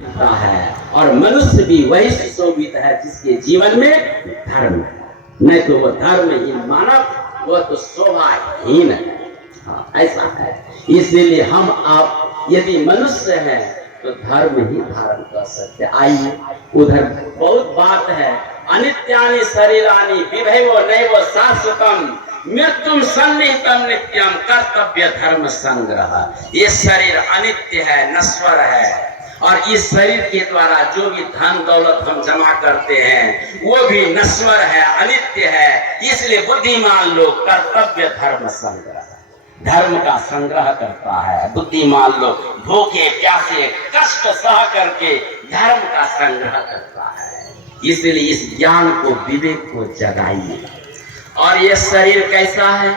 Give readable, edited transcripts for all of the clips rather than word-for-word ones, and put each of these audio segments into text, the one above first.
है और मनुष्य भी वही सुशोभित है जिसके जीवन में धर्म है। नहीं तो वो धर्महीन मानव, वो तो शोभाहीन है। हाँ, ऐसा है। इसीलिए हम आप यदि मनुष्य हैं तो धर्म ही धारण कर सकते। आइए, उधर बहुत बात है। अनित्यानि शरीरानि विभवो नैव शाश्वतम मृत्युम सन्निहितम नित्यम कर्तव्य धर्म संग्रह। ये शरीर अनित्य है, नश्वर है, और इस शरीर के द्वारा जो भी धन दौलत हम जमा करते हैं वो भी नश्वर है, अनित्य है। इसलिए बुद्धिमान लोग कर्तव्य धर्म संग्रह, धर्म का संग्रह करता है। बुद्धिमान लोग भूखे प्यासे कष्ट सह करके धर्म का संग्रह करता है। इसलिए इस ज्ञान को, विवेक को जगाइए। और ये शरीर कैसा है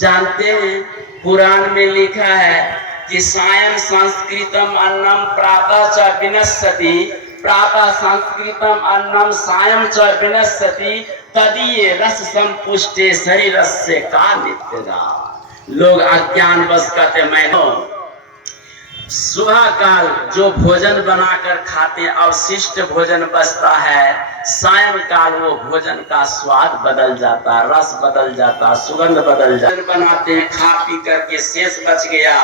जानते हैं? पुराण में लिखा है कि सायं संस्कृतम अन्नम प्रातः च विनश्यति, प्रातः संस्कृतम अन्नम सायं च विनश्यति, तदीये रस संपुष्टे शरीरस्य का नित्यदा। लोग अज्ञान बस कहते मैं हूं। सुबह काल जो भोजन बनाकर खाते अवशिष्ट भोजन बचता है, सायंकाल वो भोजन का स्वाद बदल जाता, रस बदल जाता, सुगंध बदल जाता। बनाते हैं, खा पी करके शेष बच गया,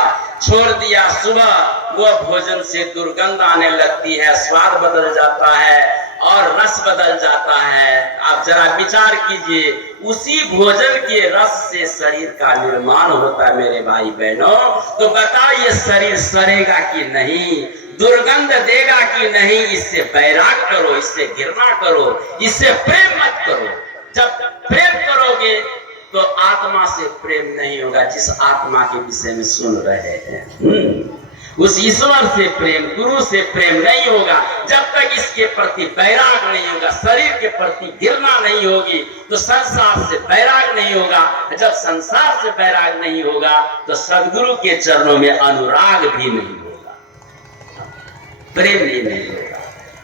छोड़ दिया, सुबह वो भोजन से दुर्गंध आने लगती है, स्वाद बदल जाता है और रस बदल जाता है। आप जरा विचार कीजिए, उसी भोजन के रस से शरीर का निर्माण होता है मेरे भाई बहनों। तो बताइए शरीर सड़ेगा कि नहीं, दुर्गंध देगा कि नहीं? इससे वैराग करो, इससे घृणा करो, इससे प्रेम मत करो। जब प्रेम करोगे तो आत्मा से प्रेम नहीं होगा, जिस आत्मा के विषय में सुन रहे हैं। उस ईश्वर से प्रेम, गुरु से प्रेम नहीं होगा। जब तक इसके प्रति वैराग नहीं होगा, शरीर के प्रति घृणा नहीं होगी, तो संसार से वैराग नहीं होगा। जब संसार से वैराग नहीं होगा तो सदगुरु के चरणों में अनुराग भी नहीं होगा, प्रेम भी नहीं होगा।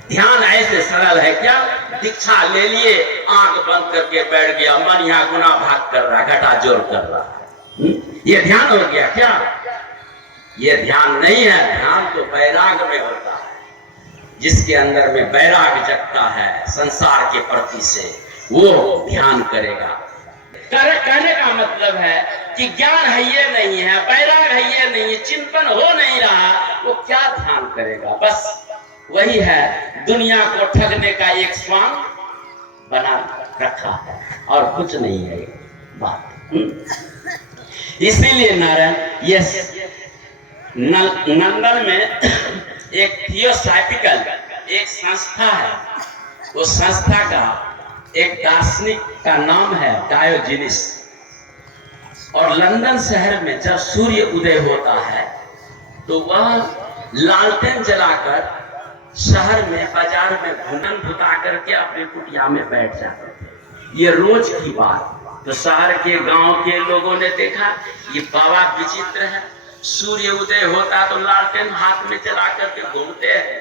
ध्यान ऐसे सरल है क्या? दीक्षा ले लिए, आंख बंद करके बैठ गया, मन यहाँ गुना भाग कर रहा, घटा जोड़ कर रहा है, ये ध्यान हो गया क्या? ये ध्यान नहीं है। ध्यान तो वैराग में होता है। जिसके अंदर में वैराग जगता है संसार के प्रति से, वो ध्यान करेगा। कहने का मतलब है कि ज्ञान है ये नहीं है, वैराग है ये नहीं, चिंतन हो नहीं रहा, वो क्या ध्यान करेगा? बस वही है, दुनिया को ठगने का एक स्वांग बना रखा है और कुछ नहीं है बात। इसीलिए नारायण, ये नंदन में एक थियोसॉफिकल एक संस्था है। वो संस्था का एक दार्शनिक का नाम है डायोजेनिस। और लंदन शहर में जब सूर्य उदय होता है तो वह लालटेन जलाकर शहर में, बाजार में भुनन भुता करके अपने कुटिया में बैठ जाते थे। ये रोज की बात। तो शहर के गांव के लोगों ने देखा ये बाबा विचित्र है, सूर्य उदय होता तो लालटेन हाथ में चला करके घूमते हैं,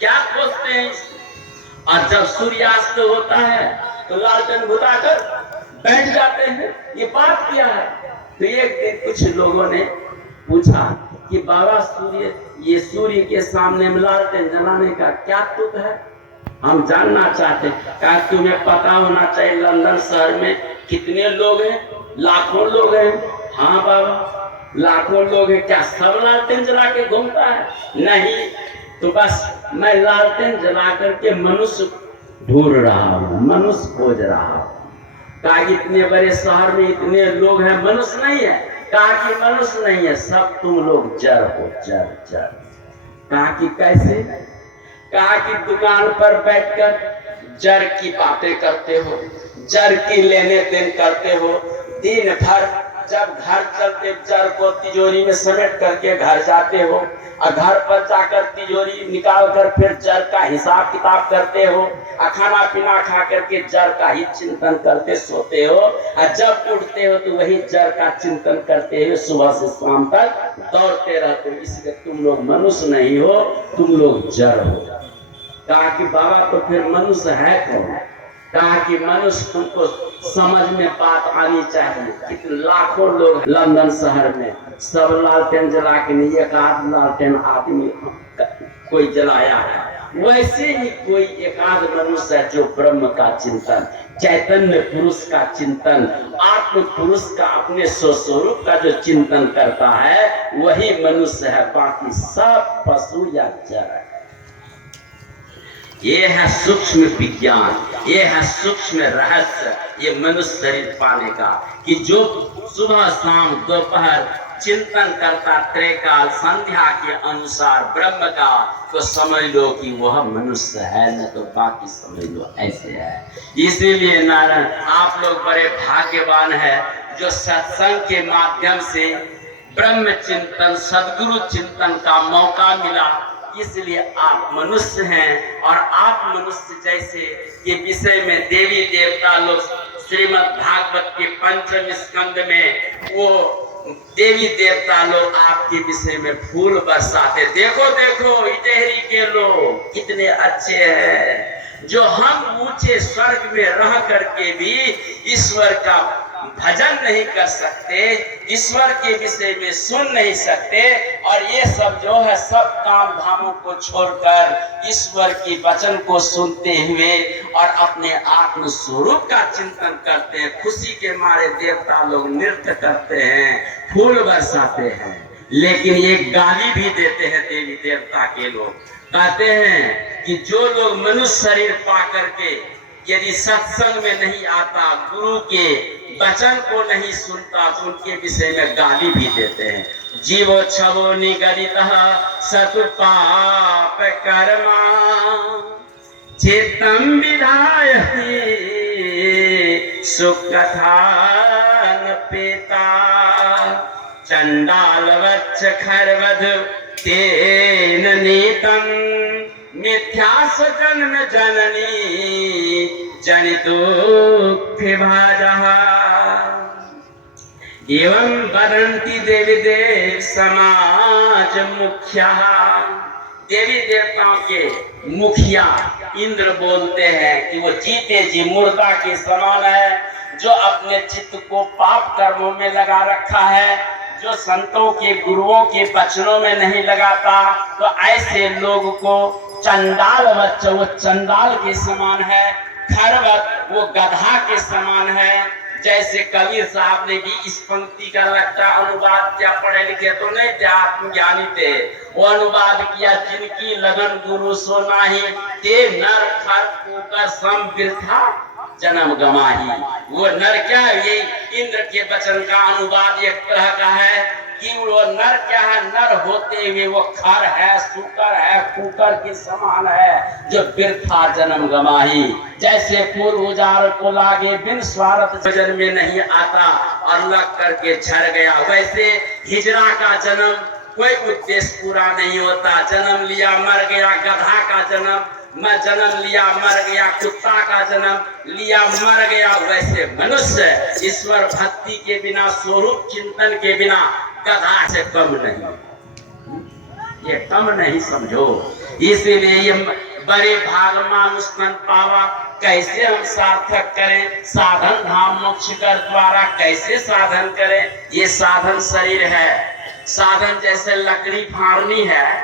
क्या खोजते हैं? और जब सूर्यास्त होता है तो लालटेन बुताकर बैठ जाते हैं। ये बात क्या है? तो एक दिन कुछ लोगों ने पूछा कि बाबा ये सूर्य के सामने लालटेन जलाने का क्या तुक है? हम जानना चाहते। क्या तुम्हें पता होना चाहिए लंदन शहर में कितने लोग हैं? लाखों लोग हैं। हाँ बाबा, लाखों लोग हैं। क्या सब लालटेन जला के घूमता है? नहीं। तो बस मैं लालटेन जला करके मनुष्य ढूंढ रहा हूँ, मनुष्य खोज रहा हूँ। कहा कि इतने बड़े शहर में इतने लोग हैं, मनुष्य नहीं है। कहा कि मनुष्य नहीं है, सब तुम लोग जड़ हो, जड़। कहा कि कैसे? कहा कि दुकान पर बैठकर जड़ की बातें करते हो, जड़ की लेने देन करते हो, दिन भर जब घर चलते जड़ को तिजोरी में समेट करके घर जाते हो, और घर पर जाकर तिजोरी निकाल कर फिर जड़ का हिसाब किताब करते हो, और खाना पीना खा करके जड़ का ही चिंतन करते सोते हो, और जब उठते हो तो वही जड़ का चिंतन करते हुए सुबह से शाम तक दौड़ते रहते हो। इसलिए तुम लोग मनुष्य नहीं हो, तुम लोग जड़ हो। कहा कि बाबा तो फिर मनुष्य है कौन? कहा कि मनुष्य तुमको समझ में बात आनी चाहिए। कितने लाखों लोग लंदन शहर में, सब लालटेन जला के नहीं, एक आध लालटेन आदमी कोई जलाया है, वैसे ही कोई एकाध मनुष्य है जो ब्रह्म का चिंतन, चैतन्य पुरुष का चिंतन, आत्म पुरुष का, अपने स्वस्वरूप का जो चिंतन करता है वही मनुष्य है। बाकी सब पशु या जड़ है। ये है सूक्ष्म विज्ञान, ये है सूक्ष्म रहस्य, ये मनुष्य शरीर पाने का, कि जो सुबह शाम दोपहर चिंतन करता त्रैकाल संध्या के अनुसार ब्रह्म का, तो समझ लो कि वह मनुष्य है, न तो बाकी समझ लो ऐसे है। इसीलिए नारायण आप लोग बड़े भाग्यवान है जो सत्संग के माध्यम से ब्रह्म चिंतन, सदगुरु चिंतन का मौका मिला। इसलिए आप मनुष्य हैं, और आप मनुष्य जैसे के विषय में देवी देवता लोग श्रीमद् भागवत के 5वें स्कंद में वो देवी देवता लोग आपके विषय में फूल बरसाते। देखो देखो इटेहरी के लोग कितने अच्छे हैं, जो हम ऊंचे स्वर्ग में रह करके भी ईश्वर का भजन नहीं कर सकते, ईश्वर के विषय में सुन नहीं सकते, और ये सब जो है सब काम धामों को छोड़कर ईश्वर के वचन को सुनते हुए और अपने आत्म स्वरूप का चिंतन करते हैं। खुशी के मारे देवता लोग नृत्य करते हैं, फूल बरसाते हैं, लेकिन ये गाली भी देते हैं देवी देवता के लोग। कहते हैं कि जो लोग मनुष्य शरीर पा करके यदि सत्संग में नहीं आता, गुरु के वचन को नहीं सुनता, तो उनके विषय में गाली भी देते हैं। जीवो छवो निगदितः सतु पाप कर्मा चेतम विधाय सुकथा न पेता चंडाल वच्च खरवध तेन नीतम मिथ्या जन्म जननी जनितुक्ख भाजः एवं वदन्ति देवी देव समाज मुखिया। देवी देवताओं के मुखिया इंद्र बोलते हैं कि वो जीते जी मुर्दा के समान है, जो अपने चित्त को पाप कर्मों में लगा रखा है, जो संतों के गुरुओं के वचनों में नहीं लगाता, तो ऐसे लोग को चंडाल बच्चा, वो चंडाल के समान है, खरवत वो गधा के समान है। जैसे कबीर साहब ने भी इस पंक्ति का लगता अनुवाद, क्या पढ़े लिखे तो नहीं थे, आत्मज्ञानी थे, वो अनुवाद किया, जिनकी लगन गुरु सो नाही, ते नर खर कुकर सम वृथा जन्म गमाही। वो नर क्या है, ये इंद्र के वचन का अनुवाद एक तरह का है कि वो नर क्या है, नर होते हुए वो खर है, सूकर है, कुकर के समान है, जो वृथा जन्म गमाही। जैसे पूर्व उजार को लागे बिन स्वार्थ भजन में नहीं आता और लग करके झड़ गया, वैसे हिजरा का जन्म कोई उद्देश्य पूरा नहीं होता। जन्म लिया मर गया, गधा का जन्म मैं जन्म लिया मर गया, कुत्ता का जन्म लिया मर गया, वैसे मनुष्य ईश्वर भक्ति के बिना, स्वरूप चिंतन के बिना गधा से कम नहीं, ये कम नहीं समझो। इसीलिए ये बड़े भाग मानुष तन पावा, कैसे हम सार्थक करें, साधन धाम मोक्ष कर द्वारा कैसे साधन करें। ये साधन शरीर है, साधन जैसे लकड़ी फाड़नी है,